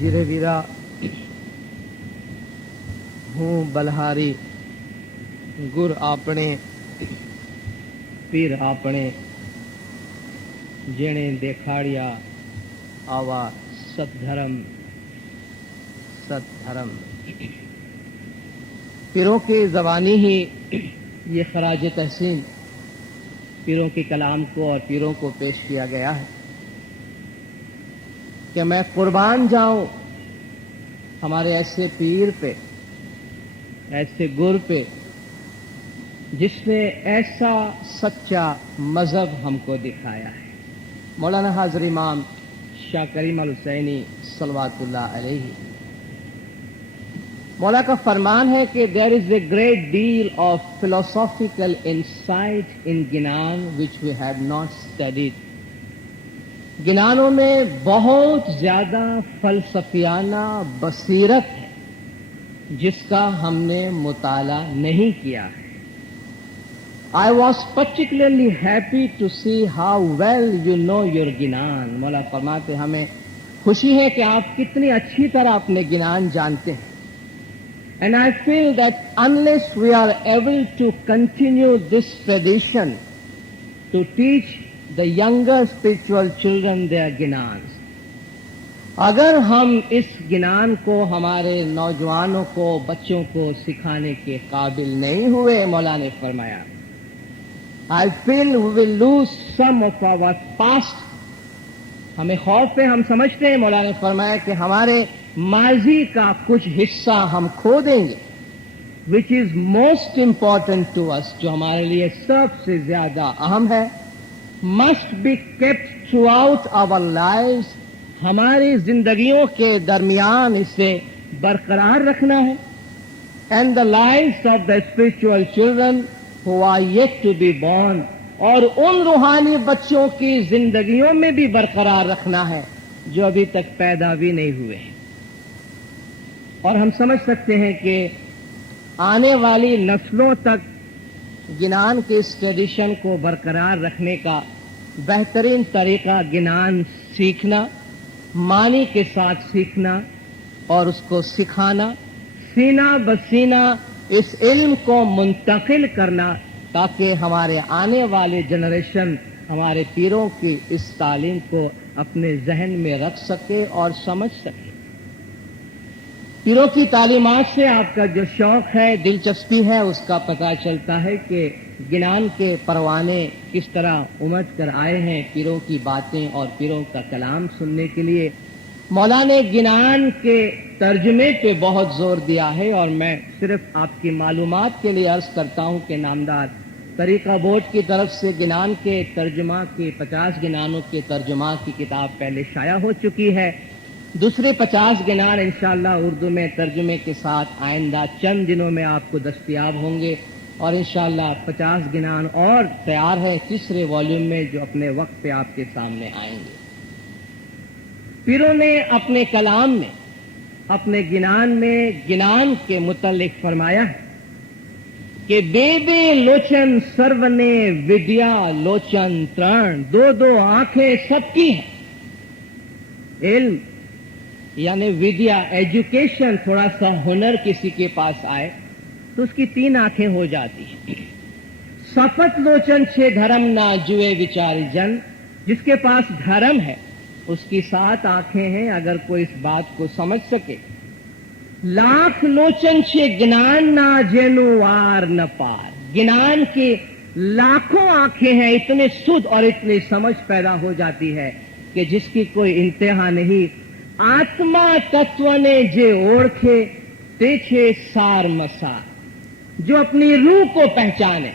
धीरे वीरा हूँ बलहारी गुर आपने पीर आपने जेने देखाड़िया आवा सतधर्म सतधर्म। पीरों की ज़बानी ही ये खराज तहसीन पीरों के कलाम को और पीरों को पेश किया गया है कि मैं कुर्बान जाऊं हमारे ऐसे पीर पे, ऐसे गुर पे जिसने ऐसा सच्चा मजहब हमको दिखाया है। मौलाना हाज़िर इमाम शाह करीम अल हुसैनी सल्लल्लाहु अलैहि। मौला का फरमान है कि there is a great deal of philosophical insight in ginan which we have not studied. गिनानों में बहुत ज्यादा फलसफियाना बसीरत है जिसका हमने मुताला नहीं किया है। I was particularly happy to see how well you know your गिनान। मौला फरमाते हमें खुशी है कि आप कितनी अच्छी तरह अपने गिनान जानते हैं। And I feel that unless we are able to continue this tradition to teach the younger spiritual children their गिनान, अगर हम इस गिनान को हमारे नौजवानों को, बच्चों को सिखाने के काबिल नहीं हुए, मौला ने फरमाया I feel we will lose some of our past। हमें खौफ है, हम समझते हैं, मौला ने फरमाया कि हमारे माजी का कुछ हिस्सा हम खो देंगे, which is most important to us, जो हमारे लिए सबसे ज्यादा अहम है, must be kept throughout our lives। हमारी जिंदगियों के दरमियान इसे बरकरार रखना है। And the lives of the spiritual children who are yet to be born, और उन रूहानी बच्चों की जिंदगियों में भी बरकरार रखना है जो अभी तक पैदा भी नहीं हुए हैं। और हम समझ सकते हैं कि आने वाली नस्लों तक गिनान के इस ट्रेडिशन को बरकरार रखने का बेहतरीन तरीका गिनान सीखना, मानी के साथ सीखना और उसको सिखाना, सीना बसीना इस इल्म को मुंतकिल करना, ताकि हमारे आने वाले जनरेशन हमारे पीरों की इस तालीम को अपने जहन में रख सके और समझ सके। पीरों की तालीमात से आपका जो शौक है, दिलचस्पी है, उसका पता चलता है कि गिनान के परवाने किस तरह उमड़ कर आए हैं पीरों की बातें और पीरों का कलाम सुनने के लिए। मौला ने गिनान के तर्जुमे पे बहुत जोर दिया है और मैं सिर्फ आपकी मालूमात के लिए अर्ज करता हूं कि नामदार तरीका बोर्ड की तरफ से गिनान के तर्जुमा की 50 गिनानों के तर्जुमा की किताब पहले शाया हो चुकी है। दूसरे 50 गिनान इंशाअल्लाह उर्दू में तर्जुमे के साथ आइंदा चंद दिनों में आपको दस्तयाब होंगे और इंशाअल्लाह 50 गिनान और तैयार है तीसरे वॉल्यूम में जो अपने वक्त पे आपके सामने आएंगे। पीरों ने अपने कलाम में, अपने गिनान में गिनान के मुतल्लिक फरमाया है कि बेबे लोचन सर्वने विद्या लोचन तरण। दो दो आंखें सबकी हैं। इल्म यानी विद्या, एजुकेशन, थोड़ा सा हुनर किसी के पास आए तो उसकी 3 आंखें हो जाती हैं। सफत लोचन छे धर्म ना जुए विचारी जन। जिसके पास धर्म है उसकी 7 आंखें हैं, अगर कोई इस बात को समझ सके। लाख लोचन छे ज्ञान ना जेनु वार न पार। ज्ञान की लाखों आंखें हैं, इतने सुध और इतनी समझ पैदा हो जाती है कि जिसकी कोई इंतहा नहीं। आत्मा तत्व ने जे ओढ़े तेछे सार मसार। जो अपनी रूह को पहचाने,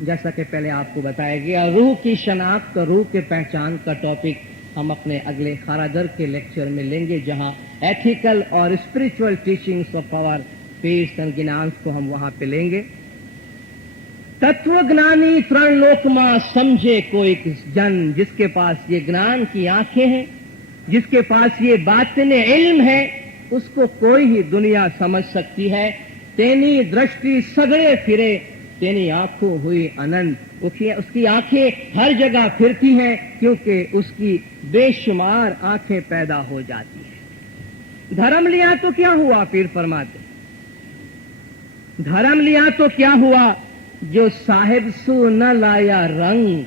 जैसा कि पहले आपको बताया गया, रूह की शनाख्त और रूह के पहचान का टॉपिक हम अपने अगले खारादर के लेक्चर में लेंगे, जहां एथिकल और spiritual teachings of our pirs and ginans को हम वहां पे लेंगे। तत्वज्ञानी तरण लोकमा समझे कोई जन। जिसके पास ये ज्ञान की आंखें हैं, जिसके पास ये बातिने इल्म है, उसको कोई ही दुनिया समझ सकती है। तेनी दृष्टि सगड़े फिरे तेनी आंखों हुई अनंत। उसकी आंखें हर जगह फिरती हैं क्योंकि उसकी बेशुमार आंखें पैदा हो जाती हैं। धर्म लिया तो क्या हुआ, पीर फरमाते, धर्म लिया तो क्या हुआ, जो साहिब सु न लाया रंग।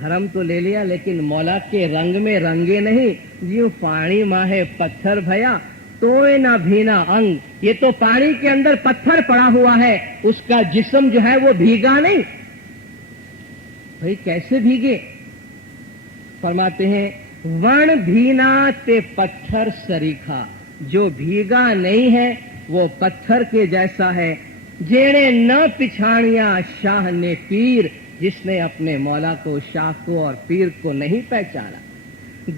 धर्म तो ले लिया लेकिन मौला के रंग में रंगे नहीं, जो पानी माहे पत्थर भया तोए ना भीना अंग। ये तो पानी के अंदर पत्थर पड़ा हुआ है, उसका जिस्म जो है वो भीगा नहीं। भाई कैसे भीगे? फरमाते हैं वण भीना ते पत्थर सरीखा, जो भीगा नहीं है वो पत्थर के जैसा है। जेने न पिछाड़िया शाह ने पीर, जिसने अपने मौला को, शाह को और पीर को नहीं पहचाना।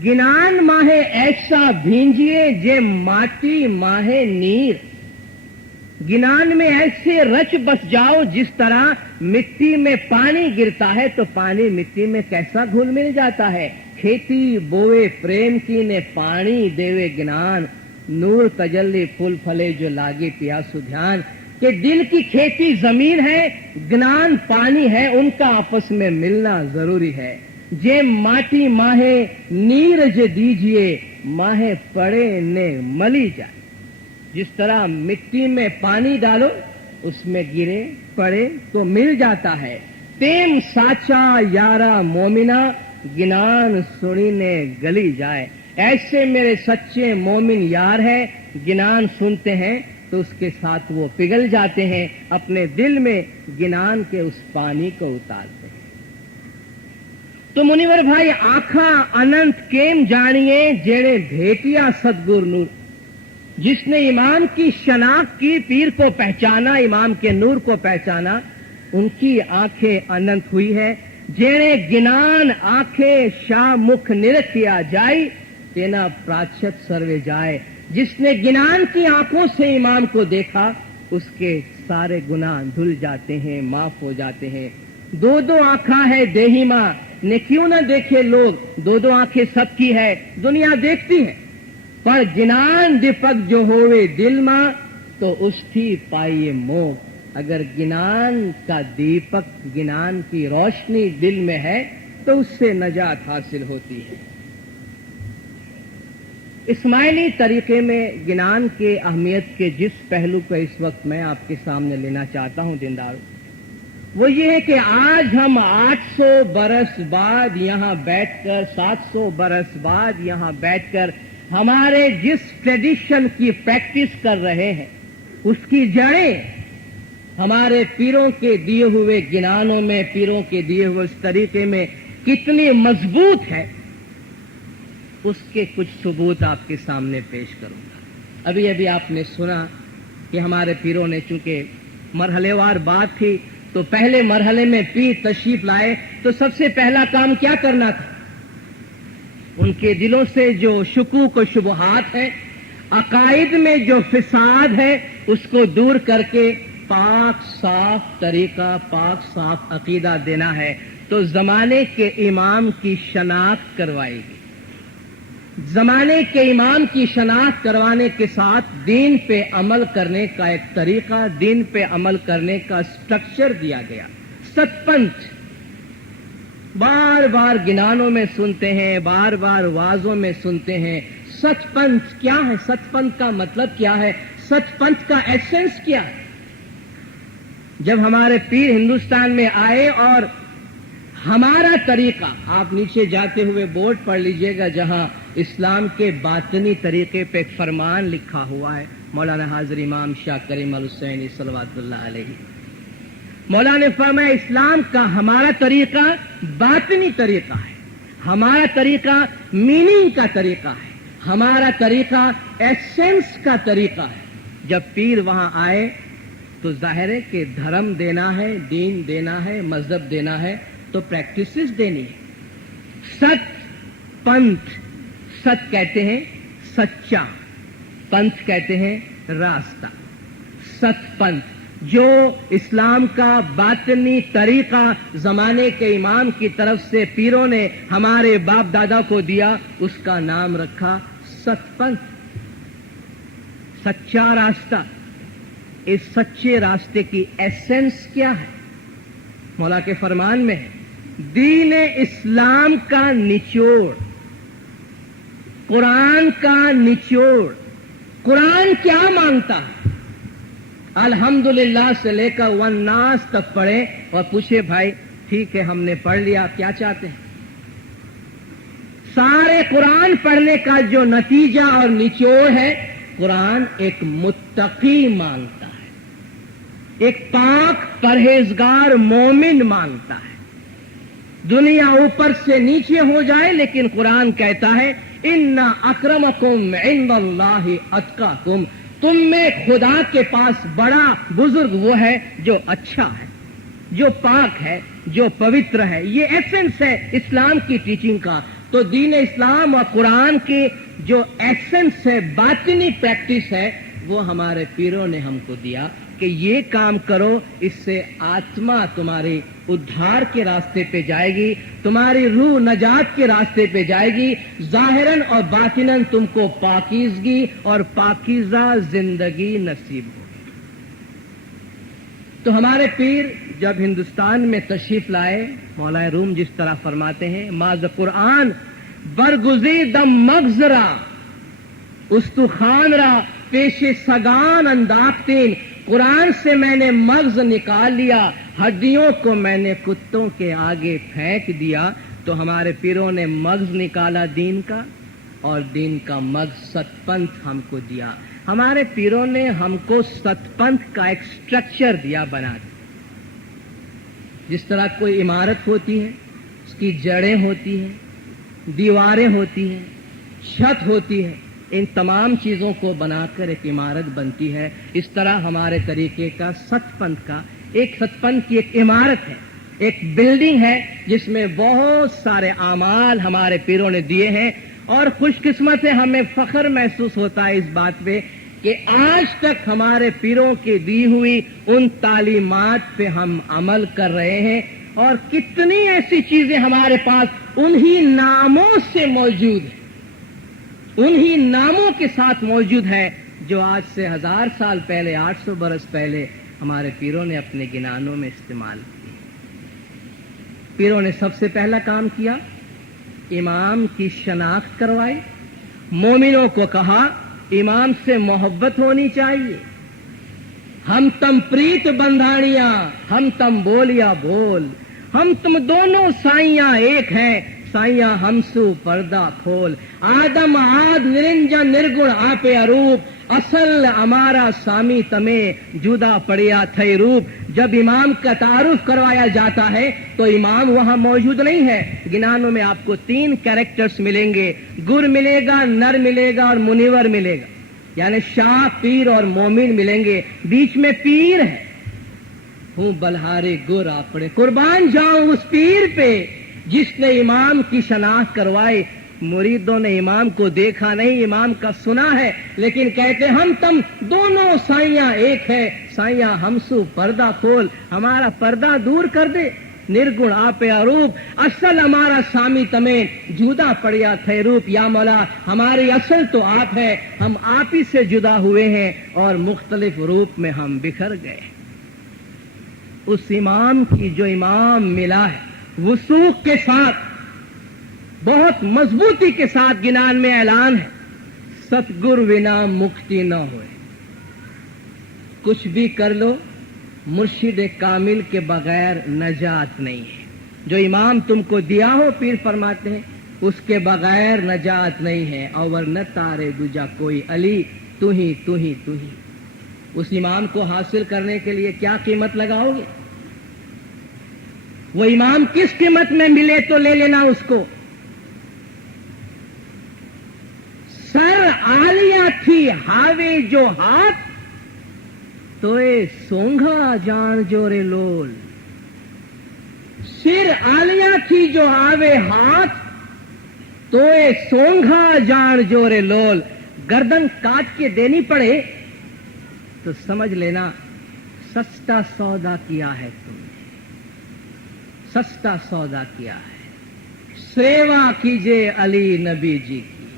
गिनान माहे ऐसा भींजिए जे माटी माहे नीर। गिनान में ऐसे रच बस जाओ जिस तरह मिट्टी में पानी गिरता है तो पानी मिट्टी में कैसा घुल मिल जाता है। खेती बोए प्रेम की ने पानी देवे गिनान, नूर तजल्ली फूल फले जो लागे प्यासु ध्यान। कि दिल की खेती जमीन है, ज्ञान पानी है, उनका आपस में मिलना जरूरी है। जे माटी माहे नीर जे दीजिए, माहे पड़े ने मली जाए। जिस तरह मिट्टी में पानी डालो उसमें गिरे पड़े तो मिल जाता है। तेम साचा यारा मोमिना, गिनान सुनी ने गली जाए। ऐसे मेरे सच्चे मोमिन यार है, गिनान सुनते हैं तो उसके साथ वो पिघल जाते हैं, अपने दिल में गिनान के उस पानी को उतारते हैं। तो मुनिवर भाई आखा अनंत केम जानिए, जेड़े भेटिया सदगुर नूर। जिसने इमाम की शनाख्त की, पीर को पहचाना, इमाम के नूर को पहचाना, उनकी आंखें अनंत हुई है। जेड़े गिनान आंखें शाह मुख निरखिया जाई, तेना प्राच्यत सर्वे जाए। जिसने गिनान की आंखों से इमाम को देखा, उसके सारे गुनाह धुल जाते हैं, माफ हो जाते हैं। दो दो आंखें है देही मां ने, क्यों न देखे लोग, दो दो आंखें सबकी है, दुनिया देखती है। पर गिनान दीपक जो होवे दिल मां, तो उसकी पाइए मोह। अगर गिनान का दीपक, गिनान की रोशनी दिल में है तो उससे नजात हासिल होती है। इस्माइली तरीके में गिनान के अहमियत के जिस पहलू को इस वक्त मैं आपके सामने लेना चाहता हूं दीनदार, वो ये है कि आज हम 800 बरस बाद यहां बैठकर, 700 बरस बाद यहां बैठकर हमारे जिस ट्रेडिशन की प्रैक्टिस कर रहे हैं, उसकी जड़ें हमारे पीरों के दिए हुए गिनानों में, पीरों के दिए हुए उस तरीके में कितनी मजबूत है, उसके कुछ सबूत आपके सामने पेश करूंगा। अभी अभी आपने सुना कि हमारे पीरों ने, चूंकि मरहलेवार बात थी, तो पहले मरहले में पीर तशरीफ लाए तो सबसे पहला काम क्या करना था? उनके दिलों से जो शुकूक व शुबहात है, अकायद में जो फिसाद है, उसको दूर करके पाक साफ तरीका, पाक साफ अकीदा देना है। तो जमाने के इमाम की शनाख्त करवाएगी। जमाने के इमाम की शनाख्त करवाने के साथ दीन पे अमल करने का एक तरीका, दीन पे अमल करने का स्ट्रक्चर दिया गया। सतपंथ बार बार गिनानों में सुनते हैं, बार बार वाजों में सुनते हैं। सचपंथ क्या है? सचपंथ का मतलब क्या है? सचपंथ का एसेंस क्या है? जब हमारे पीर हिंदुस्तान में आए और हमारा तरीका, आप नीचे जाते हुए बोर्ड पढ़ लीजिएगा जहां इस्लाम के बातनी तरीके पे एक फरमान लिखा हुआ है, मौलाना हाजिर इमाम शाह करीम अल हुसैनी सल्लल्लाहु अलैहि। मौलाना ने फरमाया इस्लाम का हमारा तरीका बातनी तरीका है, हमारा तरीका मीनिंग का तरीका है, हमारा तरीका एसेंस का तरीका है। जब पीर वहां आए तो जाहिर है कि धर्म देना है, दीन देना है, मजहब देना है, तो प्रैक्टिसेस देनी है। सत पंथ, सत कहते हैं सच्चा, पंथ कहते हैं रास्ता। सत पंथ जो इस्लाम का बातनी तरीका जमाने के इमाम की तरफ से पीरों ने हमारे बाप दादा को दिया, उसका नाम रखा सतपंथ, सच्चा रास्ता। इस सच्चे रास्ते की एसेंस क्या है? मौला के फरमान में है, दीन इस्लाम का निचोड़। कुरान का निचोड़, कुरान क्या मांगता है। अल्हम्दुलिल्लाह से लेकर वन्नास तक पढ़े और पूछे भाई ठीक है हमने पढ़ लिया, क्या चाहते हैं। सारे कुरान पढ़ने का जो नतीजा और निचोड़ है, कुरान एक मुत्तकी मांगता है, एक पाक परहेजगार मोमिन मांगता है। दुनिया ऊपर से नीचे हो जाए, लेकिन कुरान कहता है इन्ना अक्रमकुम इंदल्लाहि अत्काकुम, तुम में खुदा के पास बड़ा बुजुर्ग वो है जो अच्छा है, जो पाक है, जो पवित्र है। ये एसेंस है इस्लाम की टीचिंग का। तो दीन इस्लाम और कुरान के जो एसेंस है, बातिनी प्रैक्टिस है, वो हमारे पीरों ने हमको दिया कि ये काम करो, इससे आत्मा तुम्हारी उद्धार के रास्ते पे जाएगी, तुम्हारी रूह नजात के रास्ते पे जाएगी, जाहिरन और बातिनन तुमको पाकीज़गी और पाकीज़ा जिंदगी नसीब होगी। तो हमारे पीर जब हिंदुस्तान में तशरीफ लाए, मौलाए रूम जिस तरह फरमाते हैं, माज़ कुरान बरगुज़ी दम मगजरा उस्तुखान रा पेशे सगान अंदाख्तीन, कुरान से मैंने मगज निकाल लिया, हड्डियों को मैंने कुत्तों के आगे फेंक दिया। तो हमारे पीरों ने मगज निकाला दीन का, और दीन का मगज सतपंथ हमको दिया। हमारे पीरों ने हमको सतपंथ का एक स्ट्रक्चर दिया बना दिया। जिस तरह कोई इमारत होती है, उसकी जड़ें होती हैं, दीवारें होती हैं, छत होती है, इन तमाम चीजों को बनाकर एक इमारत बनती है। इस तरह हमारे तरीके का सतपंथ की एक इमारत है, एक बिल्डिंग है, जिसमें बहुत सारे आमाल हमारे पीरों ने दिए हैं। और खुशकिस्मत है, हमें फख्र महसूस होता है इस बात पे कि आज तक हमारे पीरों की दी हुई उन तालीमात पे हम अमल कर रहे हैं। और कितनी ऐसी चीजें हमारे पास उन्हीं नामों से मौजूद है, उन्हीं नामों के साथ मौजूद है जो आज से 1000 साल पहले, 800 बरस पहले हमारे पीरों ने अपने गिनानों में इस्तेमाल किए। पीरों ने सबसे पहला काम किया, इमाम की शनाख्त करवाई। मोमिनों को कहा इमाम से मोहब्बत होनी चाहिए। हम तम प्रीत बंधानिया, हम तम बोलिया बोल, हम तुम दोनों साइयां एक हैं, साइयां हमसू पर्दा खोल। आदम आद निरंजन निर्गुण आपे अरूप, असल हमारा सामी तमे जुदा पड़िया थई रूप। जब इमाम का तारुफ करवाया जाता है तो इमाम वहां मौजूद नहीं है। गिनानों में आपको 3 कैरेक्टर्स मिलेंगे, गुर मिलेगा, नर मिलेगा और मुनिवर मिलेगा, यानी शाह, पीर और मोमिन मिलेंगे। बीच में पीर है, हूं बलहारे गुर आपड़े, कुर्बान जाऊं उस पीर पे जिसने इमाम की शनाख्त करवाई। मुरीदों ने इमाम को देखा नहीं, इमाम का सुना है, लेकिन कहते हम तम दोनों साइयां एक है, साइयां हमसू पर्दा खोल, हमारा पर्दा दूर कर दे। निर्गुण आपे अरूप, असल हमारा सामी तमे जुदा पड़िया थे रूप। या मौला हमारी असल तो आप है, हम आप ही से जुदा हुए हैं और मुख्तलिफ रूप में हम बिखर गए। उस इमाम की जो इमाम मिला है, वसूख के साथ, बहुत मजबूती के साथ गिनान में ऐलान है, सतगुर विना मुक्ति न होए। कुछ भी कर लो, मुर्शिद कामिल के बगैर नजात नहीं है। जो इमाम तुमको दिया हो, पीर फरमाते हैं, उसके बगैर नजात नहीं है। और न तारे दूजा कोई अली, तू ही तू ही तू ही। उस इमाम को हासिल करने के लिए क्या कीमत लगाओगे? वो इमाम किस कीमत में मिले तो ले लेना उसको। सर आलिया थी हावे जो हाथ, तोए सोंघा जान जोरे लोल। सिर आलिया थी जो आवे हाथ, तोए सोंघा जान जोरे लोल। गर्दन काट के देनी पड़े तो समझ लेना सस्ता सौदा किया है तुमने, सस्ता सौदा किया है। सेवा कीजिए अली नबी जी की,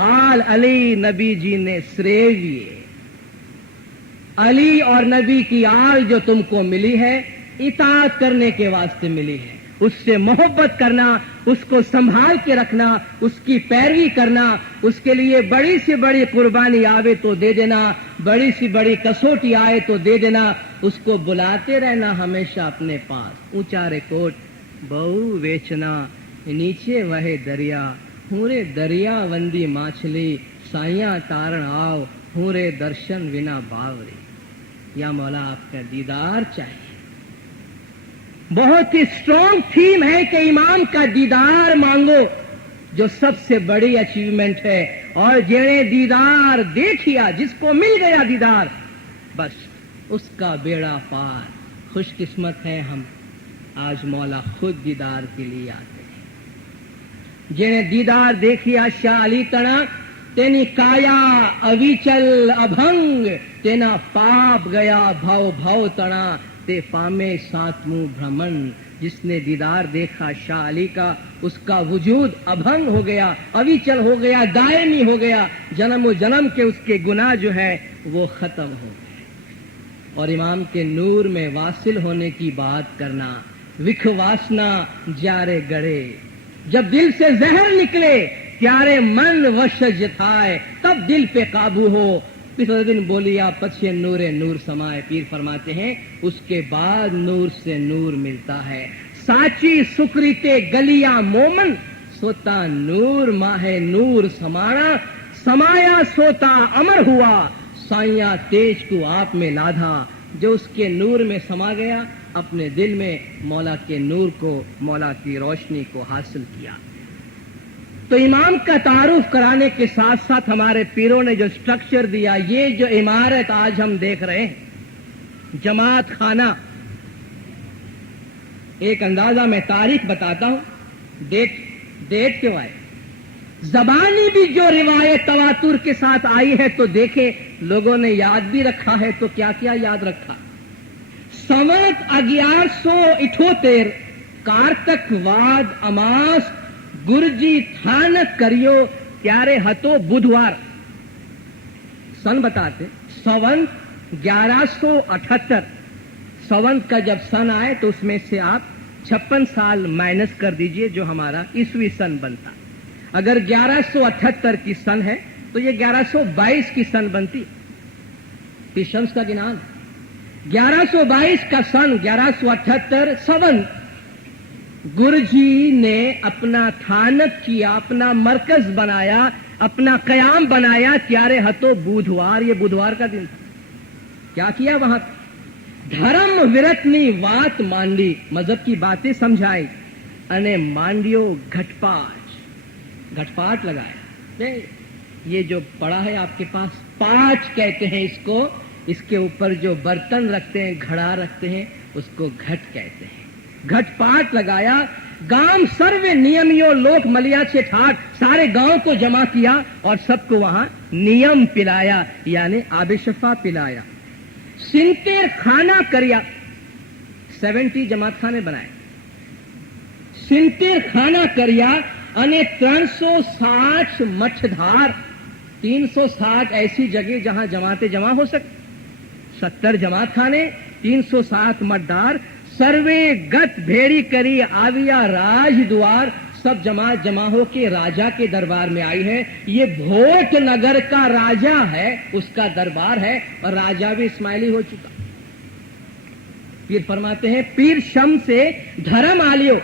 आल अली नबी जी ने श्रेविए। अली और नबी की आल जो तुमको मिली है, इताअत करने के वास्ते मिली है। उससे मोहब्बत करना, उसको संभाल के रखना, उसकी पैरवी करना, उसके लिए बड़ी से बड़ी कुर्बानी आवे तो दे देना, बड़ी से बड़ी कसौटी आए तो दे देना, उसको बुलाते रहना हमेशा अपने पास। ऊंचा रे कोट बहु वेचना, नीचे वहे दरिया, हूरे दरिया वंदी माछली, साइया तारण आओ, हूरे दर्शन विना बावरी। या मौला आपका दीदार चाहिए। बहुत ही स्ट्रॉन्ग थीम है कि इमाम का दीदार मांगो, जो सबसे बड़ी अचीवमेंट है। और जिन्हें दीदार देखिया, जिसको मिल गया दीदार, बस उसका बेड़ा पार। खुशकिस्मत है हम, आज मौला खुद दीदार के लिए आते हैं। जिन्हें दीदार देखिया शाह अली तना, तेनी काया अविचल अभंग, तेना पाप गया भव भव तना, ते पामे सातमू भ्रमण। जिसने दीदार देखा शाह अली का, उसका वजूद अभंग हो गया, अविचल हो गया, दायमी हो गया। जन्म जन्म के उसके गुनाह जो है वो खत्म हो गए। और इमाम के नूर में वासिल होने की बात करना, विख वासना जारे गड़े, जब दिल से जहर निकले, प्यारे मन वश जताए, तब दिल पे काबू हो। पिछले दिन बोलिया पछे नूरे नूर समाए। पीर फरमाते हैं उसके बाद नूर से नूर मिलता है। साची सुकृते गलिया मोमन, सोता नूर माहे नूर समाना, समाया सोता अमर हुआ, साइया तेज को आप में लाधा। जो उसके नूर में समा गया, अपने दिल में मौला के नूर को, मौला की रोशनी को हासिल किया। तो इमाम का तारुफ कराने के साथ साथ हमारे पीरों ने जो स्ट्रक्चर दिया, ये जो इमारत आज हम देख रहे हैं, जमात खाना, एक अंदाजा मैं तारीख बताता हूं, डेट क्यों आए। जबानी भी जो रिवायत तवातुर के साथ आई है तो देखे, लोगों ने याद भी रखा है। तो क्या क्या याद रखा। संवत 1178 कार्तक वाद अमास गुरजी थानक करियो, प्यारे हतो बुधवार। सन बताते संवत 1178। संवत का जब सन आए तो उसमें से आप 56 साल माइनस कर दीजिए, जो हमारा ईस्वी सन बनता। अगर 1178 की सन है तो ये 1122 की सन बनती। शम्स का गिनान 1122 का सन, 1178 संवत। गुरुजी ने अपना थानक किया, अपना मरकज बनाया, अपना कयाम बनाया, क्यारे हतो बुधवार। ये बुधवार का दिन था। क्या किया वहां? धर्म विरतनी वात मांडी, मजहब की बातें समझाई, अने मांडियो घटपाट लगाया। ये जो पड़ा है आपके पास, पांच कहते हैं इसको। इसके ऊपर जो बर्तन रखते हैं, घड़ा रखते हैं, उसको घट कहते हैं। घटपाट लगाया। गांव सर्वे नियमियों लोक मलिया से ठाट, सारे गांव को जमा किया और सबको वहां नियम पिलाया, यानी आबिशफा पिलाया। सिंतेर खाना करिया, 70 जमात खाने बनाए। सिंतेर खाना करिया अने 360 मठधार, 360 ऐसी जगह जहां जमाते जमा हो सके। 70 जमात खाने, 360 मठधार, सर्वे गत भेड़ी करी आविया राज द्वार। सब जमात जमा हो के राजा के दरबार में आई है। ये भोट नगर का राजा है, उसका दरबार है, और राजा भी इस्माइली हो चुका। पीर फरमाते हैं पीर शम्स से धर्म आलियो,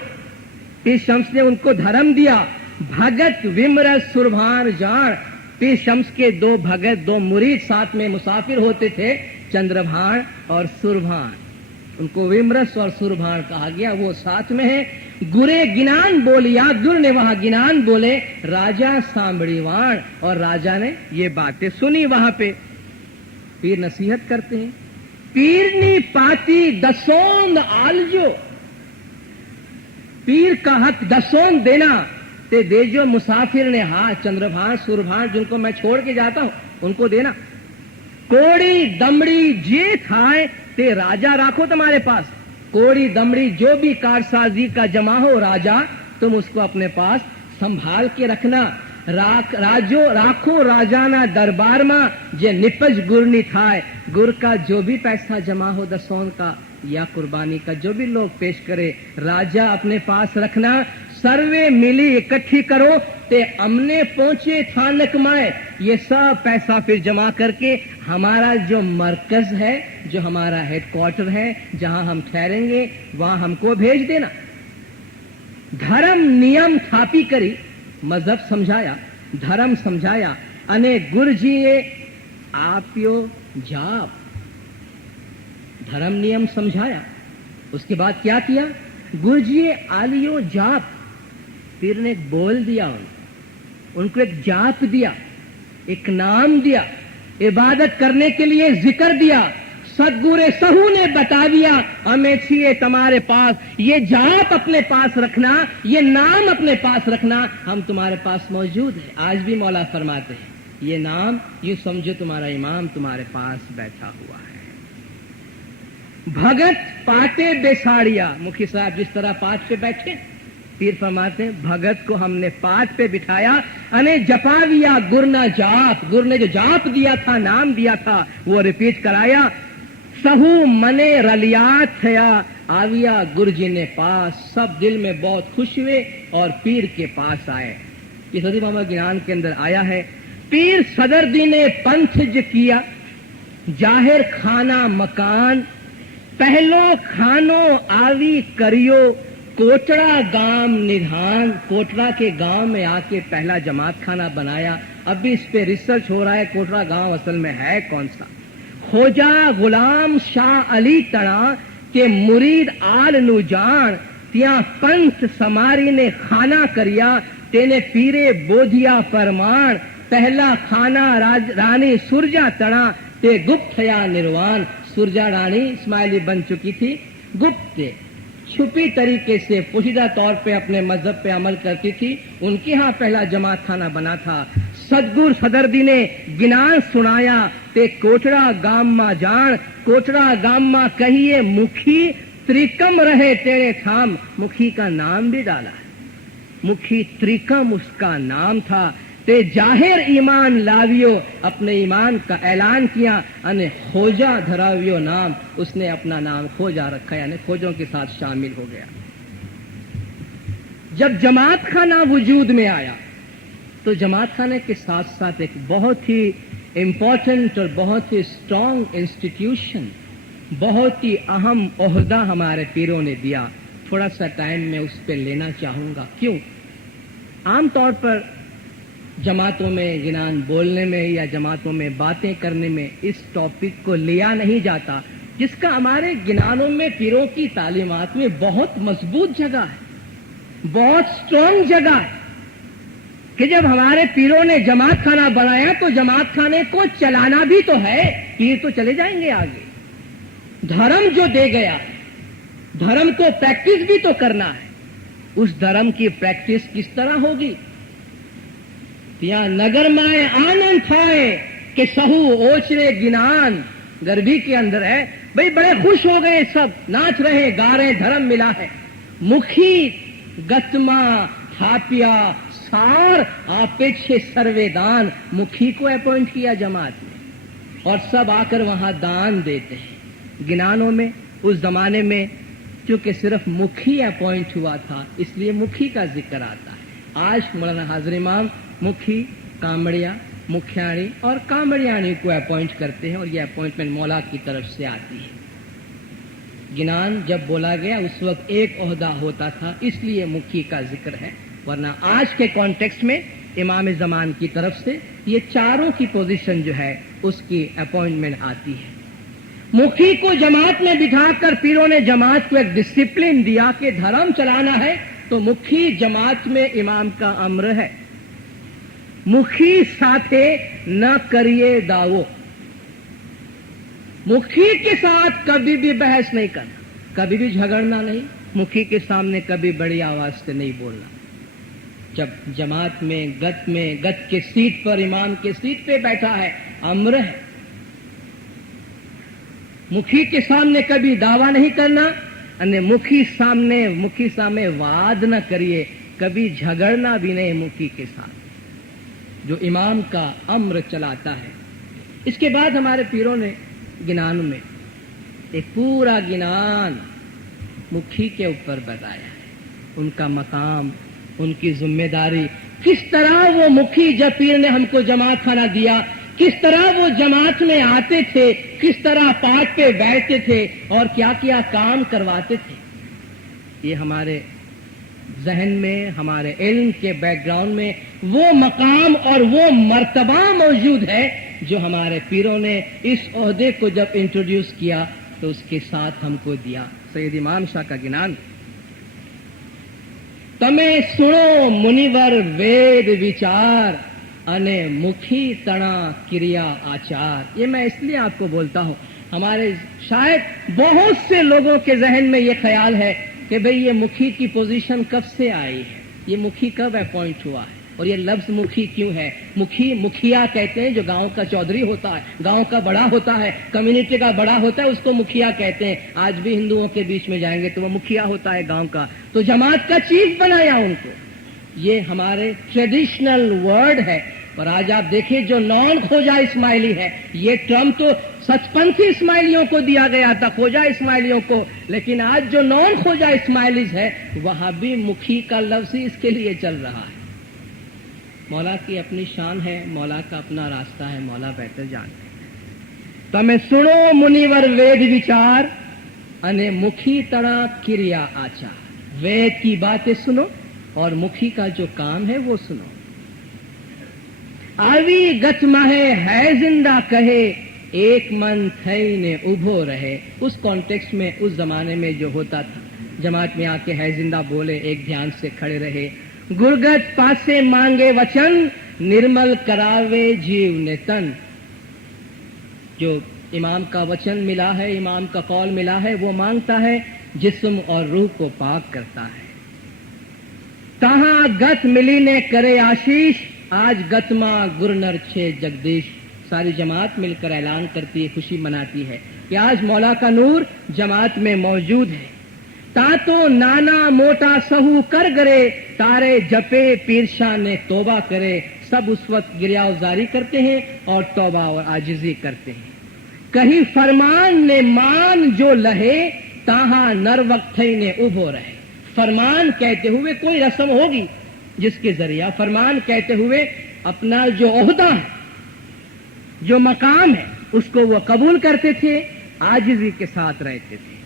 पीर शम्स ने उनको धर्म दिया। भगत विमर सुरभान जान, पीर शम्स के 2 भगत, 2 मुरीद साथ में मुसाफिर होते थे, चंद्रभान और सुरभान। उनको विमरस और सुरभान कहा गया, वो साथ में है। गुरे गिनान बोलिया, दुर ने वहां गिनान बोले, राजा सांबड़ीवाण, और राजा ने ये बातें सुनी। वहां पे पीर नसीहत करते हैं, पीरनी पाती दसोंद आलजो, पीर का हक दसोंद देना ते देजो मुसाफिर ने। हाँ, चंद्रभान सुरभान जिनको मैं छोड़ के जाता हूं उनको देना। कोड़ी दमड़ी जे थाए ते राजा राखो तुम्हारे पास। कोड़ी दमड़ी जो भी कारसाजी का जमा हो राजा, तुम उसको अपने पास संभाल के रखना। राखो राजाना दरबार में जे निपज गुर नी थाय, गुर का जो भी पैसा जमा हो दसों का یا قربانی کا جو بھی لوگ پیش کرے راجہ اپنے پاس رکھنا سروے ملی اکٹھی کرو تے امنے پہنچے تھانک مائے یہ سب پیسہ پھر جمع کر کے ہمارا جو مرکز ہے جو ہمارا ہیڈ کوارٹر ہے جہاں ہم ٹھہریں گے وہاں ہم کو بھیج دینا. دھرم نیم تھاپی کری مذہب سمجھایا دھرم سمجھایا انے گرجیے آپیو جاپ دھرم نیم سمجھایا. اس کے بعد کیا کیا گرجیے آلیو جاپ پیر نے ایک بول دیا ان کو ایک جاپ دیا ایک نام دیا عبادت کرنے کے لیے ذکر دیا. سدگورے سہو نے بتا دیا ہمیں چھیے تمہارے پاس یہ جاپ اپنے پاس رکھنا یہ نام اپنے پاس رکھنا ہم تمہارے پاس موجود ہے. آج بھی مولا فرماتے ہیں یہ نام یہ سمجھو تمہارا امام تمہارے پاس بیٹھا ہوا ہے. بھگت پاٹے بیساڑیا مکھی صاحب جس طرح پاٹ پہ بیٹھے پیر فرماتے ہیں بھگت کو ہم نے پاٹ پہ بٹھایا انے جپاویا گرنا جاپ گر نے جو جاپ دیا تھا نام دیا تھا وہ ریپیٹ کرایا. سہو منے رلیات تھیا آویا گر جی نے پاس سب دل میں بہت خوش ہوئے اور پیر کے پاس آئے. یہ صدی محمد گنان کے اندر آیا ہے. پیر صدر دینے پنتھ کیا جاہر خانہ مکان پہلو کھانو آوی کریو کوٹڑا گام ندھان. کوٹڑا کے گاؤں میں آ کے پہلا جماعت خانہ بنایا. اب بھی اس پہ ریسرچ ہو رہا ہے کوٹڑا گاؤں اصل میں ہے کون سا. خوجا غلام شاہ علی تڑا کے مرید آل نو جان تیاں پنتھ سماری نے خانہ کریا تینے پیرے بودھیا فرمان پہلا خانہ رانی سرجا تڑا تے گپت تھیا نروان. سرجا رانی اسماعیلی بن چکی تھی گپت چھپی طریقے سے پوشیدہ طور پہ اپنے مذہب پہ عمل کرتی تھی. ان کے ہاں پہلا جماعت خانہ بنا تھا. سدگر صدردی نے گنان سنایا تے کوٹڑا گام ماں جان کوٹڑا گام ماں کہیے مکھی تریکم رہے تیرے تھام. مکھی کا نام بھی ڈالا ہے مکھی تریکم اس کا نام تھا. تے جاہر ایمان لاویو اپنے ایمان کا اعلان کیا ان خوجا دھراویو نام اس نے اپنا نام خوجا رکھا یعنی خوجوں کے ساتھ شامل ہو گیا. جب جماعت خانہ وجود میں آیا تو جماعت خانے کے ساتھ ساتھ ایک بہت ہی امپورٹنٹ اور بہت ہی اسٹرانگ انسٹیٹیوشن بہت ہی اہم عہدہ ہمارے پیروں نے دیا. تھوڑا سا ٹائم میں اس پہ لینا چاہوں گا. کیوں عام طور پر جماعتوں میں گنان بولنے میں یا جماعتوں میں باتیں کرنے میں اس ٹاپک کو لیا نہیں جاتا جس کا ہمارے گنانوں میں پیروں کی تعلیمات میں بہت مضبوط جگہ ہے بہت اسٹرانگ جگہ ہے کہ جب ہمارے پیروں نے جماعت خانہ بنایا تو جماعت خانے کو چلانا بھی تو ہے. پیر تو چلے جائیں گے آگے. دھرم جو دے گیا دھرم کو پریکٹس بھی تو کرنا ہے. اس دھرم کی پریکٹس کس طرح ہوگی. یا نگر مائے آنند تھائے کہ سہو اوچرے گنان گربی کے اندر ہے بھئی بڑے خوش ہو گئے سب ناچ رہے گا رہے دھرم ملا ہے. مکھی گتما تھاپیا سار آپیچھے سروے دان مکھی کو اپوائنٹ کیا جماعت میں اور سب آ کر وہاں دان دیتے ہیں. گنانوں میں اس زمانے میں چونکہ صرف مکھی اپوائنٹ ہوا تھا اس لیے مکھی کا ذکر آتا ہے. آج مولانا حاضر امام مکھی کامڑیا مکھیانی اور کامڑیانی کو اپوائنٹ کرتے ہیں اور یہ اپوائنٹمنٹ مولا کی طرف سے آتی ہے. گنان جب بولا گیا اس وقت ایک عہدہ ہوتا تھا اس لیے مکھی کا ذکر ہے ورنہ آج کے کانٹیکسٹ میں امام زمان کی طرف سے یہ چاروں کی پوزیشن جو ہے اس کی اپوائنٹمنٹ آتی ہے. مکھی کو جماعت میں بٹھا کر پیروں نے جماعت کو ایک ڈسپلن دیا کہ دھرم چلانا ہے تو مکھی جماعت میں امام کا امر ہے. مکھی ساتھے نہ کریے داو. مکھی کے ساتھ کبھی بھی بحث نہیں کرنا کبھی بھی جھگڑنا نہیں. مکھی کے سامنے کبھی بڑی آواز سے نہیں بولنا. جب جماعت میں گت کے سیٹ پر امام کے سیٹ پہ بیٹھا ہے امر ہے. مکھی کے سامنے کبھی دعویٰ نہیں کرنا مکھی سامنے واد نہ کریے کبھی جھگڑنا بھی نہیں مکھی کے ساتھ جو امام کا امر چلاتا ہے. اس کے بعد ہمارے پیروں نے گنان میں एक पूरा गिनान मुखी के ऊपर बताया है, उनका मकाम, उनकी जिम्मेदारी, किस तरह वो मुखी जब पीर ने हमको जमात खाना दिया, किस तरह वो जमात में आते थे, किस तरह पाठ पे बैठते थे और क्या क्या काम करवाते थे। ये हमारे जहन में, हमारे इल्म के बैकग्राउंड में वो मकाम और वो मर्तबा मौजूद है जो हमारे पीरों ने इस ओहदे को जब इंट्रोड्यूस किया तो उसके साथ हमको दिया। सैयद इमाम शाह का गिनान, तमे सुनो मुनिवर वेद विचार अने मुखी तना क्रिया आचार। ये मैं इसलिए आपको बोलता हूं, हमारे शायद बहुत से लोगों के जहन में ये ख्याल है कि भाई ये मुखी की पोजीशन कब से आई है, ये मुखी कब अपॉइंट हुआ है, और ये लफ्ज मुखी क्यों है। मुखी मुखिया कहते हैं, जो गांव का चौधरी होता है, गांव का बड़ा होता है, कम्युनिटी का बड़ा होता है, उसको मुखिया कहते हैं। आज भी हिंदुओं के बीच में जाएंगे तो वो मुखिया होता है गांव का, तो जमात का चीफ बनाया उनको। ये हमारे ट्रेडिशनल वर्ड है। और आज आप देखिए जो नॉन खोजा इस्माइली है, ये टर्म तो सचपंथी इस्माइलियों को दिया गया था, खोजा इस्माइलियों को, लेकिन आज जो नॉन खोजा इस्माइलीज है वहां भी मुखी का लफ्ज ही इसके लिए चल रहा है। मौला की अपनी शान है, मौला का अपना रास्ता है, मौला बेहतर जानते हैं। तमे सुनो मुनिवर वेद विचार अने मुखी तड़ा क्रिया आचार। वेद की बातें सुनो और मुखी का जो काम है वो सुनो। आवी गत माहे है जिंदा कहे, एक मन थई ने उभो रहे। उस कॉन्टेक्स्ट में, उस जमाने में जो होता था, जमात में आके है जिंदा बोले, एक ध्यान से खड़े रहे। गुरगत पासे मांगे वचन, निर्मल करावे जीव ने तन। जो इमाम का वचन मिला है, इमाम का कौल मिला है, वो मांगता है, जिस्म और रूह को पाक करता है। तहां गत मिली ने करे आशीष, आज गतमा गुरनर छे जगदीश। सारी जमात मिलकर ऐलान करती है, खुशी मनाती है कि आज मौला का नूर जमात में मौजूद है। तातो नाना मोटा सहू कर गरे, तारे जपे पीरशाह ने तौबा करे। सब उस वक्त गिरियावजारी करते हैं और तौबा और आजिजी करते हैं। कहीं फरमान ने मान जो लहे, ताहा नर वक्त ने उभो रहे। फरमान कहते हुए कोई रस्म होगी जिसके जरिया फरमान कहते हुए अपना जो ओहदा है, जो मकाम है, उसको वो कबूल करते थे, आजिजी के साथ रहते थे।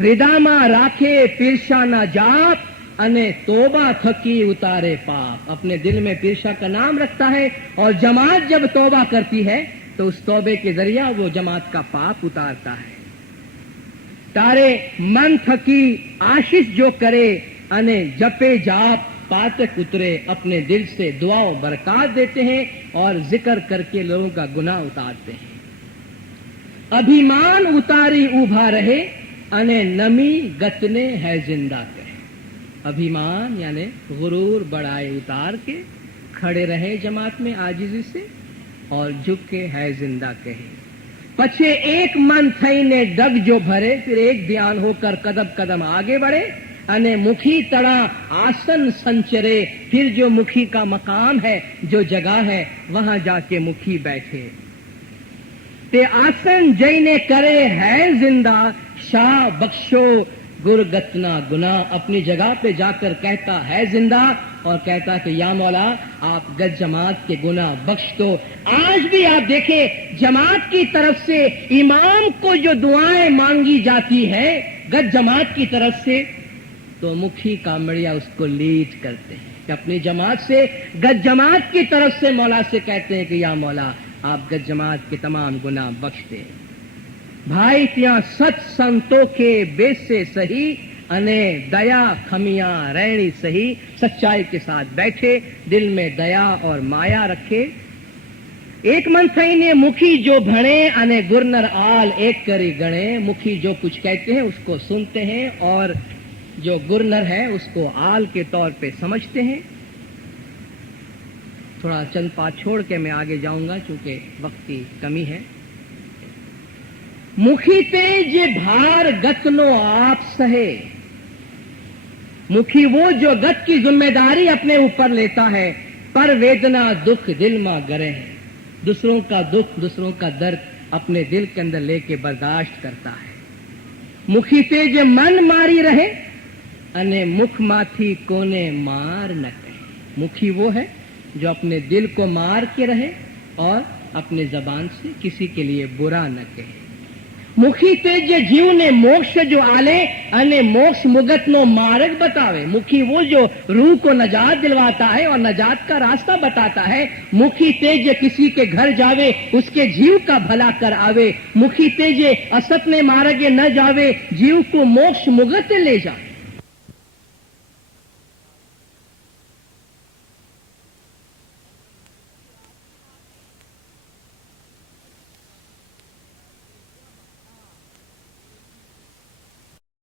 रिदामा राखे पिरशा ना जाप, अने तोबा थकी उतारे पाप। अपने दिल में पिरशा का नाम रखता है और जमात जब तौबा करती है तो उस तौबे के जरिया वो जमात का पाप उतारता है। तारे मन थकी आशीष जो करे, अने जपे जाप पातक उतरे। अपने दिल से दुआ बरकत देते हैं और जिक्र करके लोगों का गुनाह उतारते हैं। अभिमान उतारी उभा रहे, अने नमी गतने है जिंदा कहे। अभिमान यानी गुरूर बड़ाई उतार के खड़े रहे जमात में आजिजी से और झुक के है जिंदा कहे। पछे एक मन थई ने डग जो भरे, फिर एक ध्यान होकर कदम कदम आगे बढ़े। अने मुखी तड़ा आसन संचरे, फिर जो मुखी का मकाम है, जो जगह है, वहां जाके मुखी बैठे। ते आसन जईने करे है जिंदा, शाह बख्शो गुरगतना गुना। अपनी जगह पे जाकर कहता है जिंदा और कहता कि या मौला आप गज जमात के गुनाह बख्श दो। आज भी आप देखें जमात की तरफ से इमाम को जो दुआएं मांगी जाती है गज जमात की तरफ से, तो मुखी कामड़िया उसको लीड करते हैं कि अपनी जमात से गज जमात की तरफ से मौला से कहते हैं कि या मौला आप गज जमात के तमाम गुनाह बख्श दे। भाई त्या सच संतों के बेस से सही, अने दया खमिया रहनी सही। सच्चाई के साथ बैठे, दिल में दया और माया रखे। एक मन थई ने मुखी जो भणे, अने गुरनर आल एक करी गणे। मुखी जो कुछ कहते हैं उसको सुनते हैं और जो गुरनर है उसको आल के तौर पे समझते हैं। थोड़ा चंद पाठ छोड़ के मैं आगे जाऊंगा चूंकि वक्त की कमी है। मुखी ते जे भार गतनो आप सहे। मुखी वो जो गत की जिम्मेदारी अपने ऊपर लेता है, पर वेदना दुख दिल में गरे है। दूसरों का दुख, दूसरों का दर्द अपने दिल के अंदर लेके बर्दाश्त करता है। मुखी तेज मन मारी रहे, अने मुख माथी कोने मार न कहे। मुखी वो है जो अपने दिल को मार के रहे और अपने जबान से किसी के लिए बुरा न कहे। मुखी तेज जीव ने मोक्ष जो आले, अने मोक्ष मुगत नो मार्ग बतावे। मुखी वो जो रूह को नजात दिलवाता है और नजात का रास्ता बताता है। मुखी तेज किसी के घर जावे, उसके जीव का भला कर आवे। मुखी तेज असत ने मार्गे न जावे, जीव को मोक्ष मुगत ले जा।